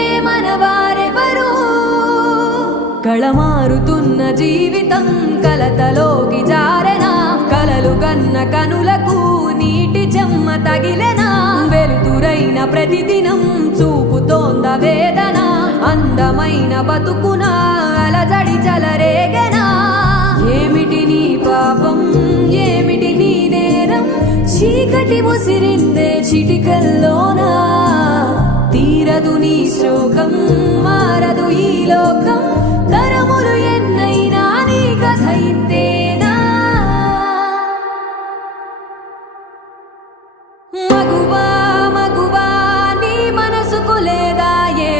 ప్రేమించే మనవారెవరు కళమారుతున్న జీవితం కలతలోకి జారెనా కలలు గన్న కనులకు నీటి చెమ్మ తగిలెనా వెలుతురైన ప్రతిదినం చూపుతోంద వేదన అందమైన బతుకున అలజడి చలరేగెనా ఏమిటి నీ పాపం ఏమిటి నీ నేరం చీకటి ముసిరిందే చిటికల్లోనా తీరదు నీ శోకం మారదు ఈ లోకం